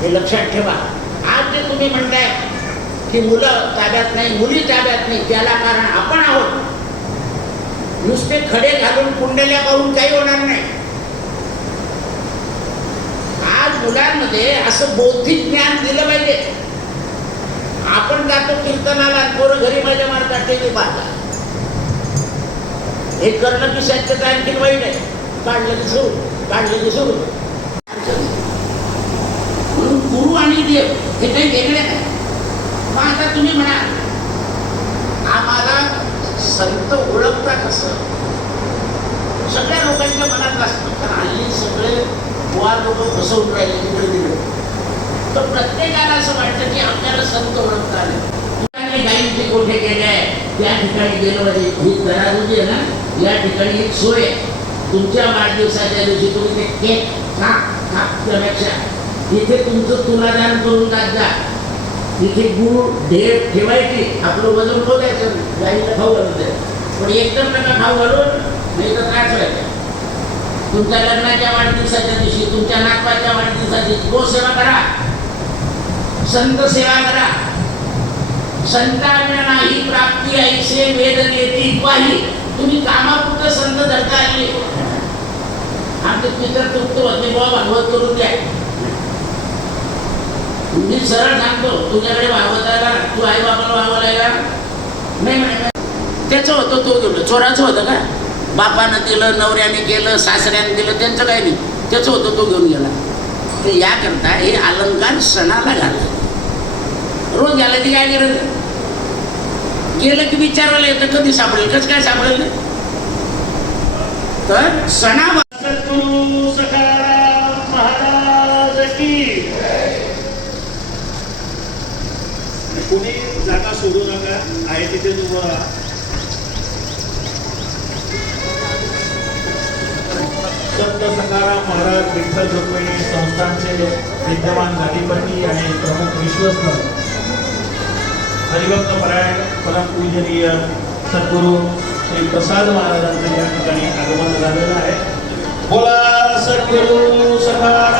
हे लक्षात ठेवा. आज जे तुम्ही म्हणताय की मुलं ताब्यात नाही मुली ताब्यात नाही त्याला कारण आपण आहोत. नुसते खडे घालून कुंडल्या पाहून काही होणार नाही. आज मुलांमध्ये असं बौद्धिक ज्ञान दिलं पाहिजे. आपण जातो कीर्तनाला पोरं घरी माझ्या मारतात ते पाहतात. हे करणं की शक्यता आणखी वाईट आहे. काढलं की सुरू काढलं की सुरू. गुरु हे काही वेगळे नाही मग आता तुम्ही म्हणाल आम्हाला संत ओळखता कसं सगळ्या लोकांच्या मनात असतं तर हल्ली सगळे बुवा लोक बसवून राहिले तिकडे तिकडे? तर प्रत्येकाला असं वाटतं की आपल्याला संत ओळखता आले गाईंचे कोठे गेले आहे त्या ठिकाणी गेलो पाहिजे ही तराजू आहे ना या ठिकाणी एक सोय आहे. तुमच्या वाढदिवसाच्या दिवशी तुम्ही ते केक खा काप त्यापेक्षा इथे तुमचं तुलादान करून जात जा. गुळ ढेर ठेवायची. आपलं वजन बोलायचं गाईला खाऊ घालून द्यायचं पण एकदम नका खाऊ घालून नाही तर त्रास व्हायचा. तुमच्या लग्नाच्या वाढदिवसाच्या दिवशी तुमच्या नातवाच्या वाढदिवसाची गोसेवा करा. संत सेवा करा. संतांना नाही प्राप्ती ऐसे वेदनेती पाही तुम्ही कामापुरतं संत धरता आले. आमचे पितर तुप्त होते बुवा भागवत करून द्या. मी सरळ सांगतो तुझ्याकडे भागवताला तू आई बाबाला का नाही म्हणे त्याचं होतं तो दिलं चोराचं होतं का? बापानं दिलं नवऱ्याने केलं सासऱ्याने दिलं त्यांचं काही नाही. त्याचं होतं तो घेऊन गेला. ते याकरता हे अलंकार सणाला घालतात. रोज गेलं की काय गरज गेलं की विचारायला येतं कधी सापडेल कसं काय सापडेल? तर सणा तू सखाराम महाराज की कुणी जागा सोडू नका. आहे तिथे उभं राहा संत सकाराम महाराज विठ्ठल रुक्मिणी संस्थानचे विद्यमान गादीपती आणि प्रमुख विश्वस्त. हरिभक्त परायण परमपूजनीय सद्गुरू श्री प्रसाद महाराजांचं या ठिकाणी आगमन झालेलं आहे. बोला सद्गुरू सकाराम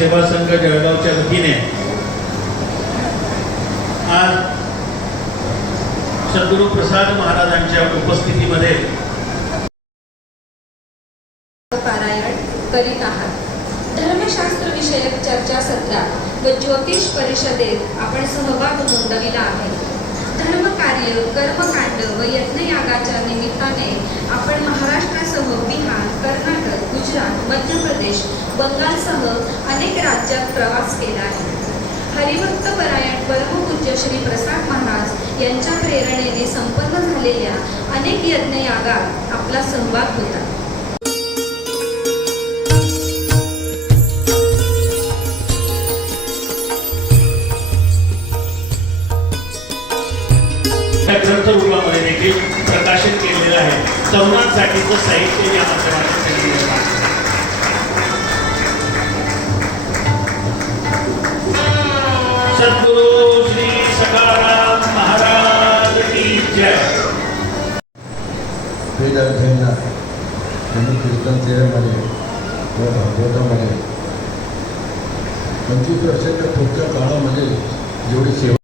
सेवा संघ जळगावच्या वतीने. आज सद्गुरु प्रसाद महाराजांच्या उपस्थितीमध्ये पारायण करीत आहात. धर्मशास्त्र विषयक चर्चासत्रात व ज्योतिष परिषदेत आपण सहभाग नोंदविला आहे. धर्मकार्य कर्मकांड व यज्ञयागाच्या निमित्ताने आपण महाराष्ट्रासह बिहार कर्नाटक गुजरात मध्य प्रदेश बंगालसह अनेक राज्यात प्रवास केला आहे. हरिभक्त परायण परमपूज्य श्री प्रसाद महाराज यांच्या प्रेरणेने संपन्न झालेल्या अनेक यज्ञयागात आपला सहभाग होता. या रूपामध्ये देखील प्रकाशित केलेलं आहे. तरुणांसाठीचं साहित्य या माध्यमातून హిందూ కీర్తన చేయడం కానీ ભાગવતા મને પંચી પ્રસંગ પૂરતા કાળા મને જોડી સેવા